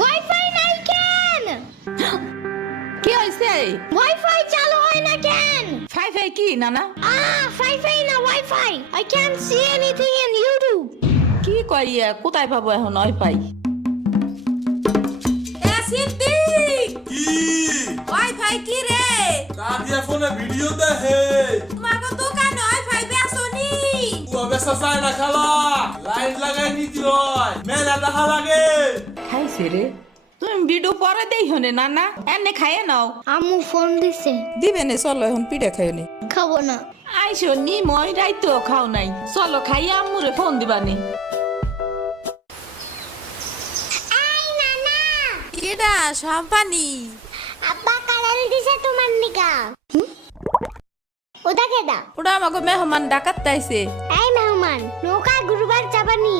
Wifi নাই কেন? কি হইছে? ওয়াইফাই চালু হয় না কেন? ফাই কি নানা? ওয়াইফাই না wifi. I can't see anything in YouTube. কি কইয়া কোথায় পাবো এখন ওয়াইফাই? এ সিদ্দিক কি ওয়াইফাই কি রে? দাদিয়া ফোনে ভিডিও দেখে তোমাকে দোকানে ওয়াইফাই বেসনি? ও বেসা যায় না খালা, লাইন লাগাই নিতে হয়, মেলা দেখা লাগে। খাইছে রে। তুমি ভিডিও পরে দেই হনে নানা, এনে খাইয়ে নাও। আম্মু ফোন দিছে। দিবে নে, চলো এখন পিঠা খাইও নি। খাবো না। আইসো নি, মই রাইতো খাও নাই। চলো খাইয়া আম্মুরে ফোন দিবানি। এই নানা, কেডা সম্পানি? আব্বা কালার দিছে তোমার নিকা। ওটা কেডা? ওটা আমাকে মেহমান ডাকাত তাইছে। এই মেহমান, নৌকা গুরুবার চাপানি।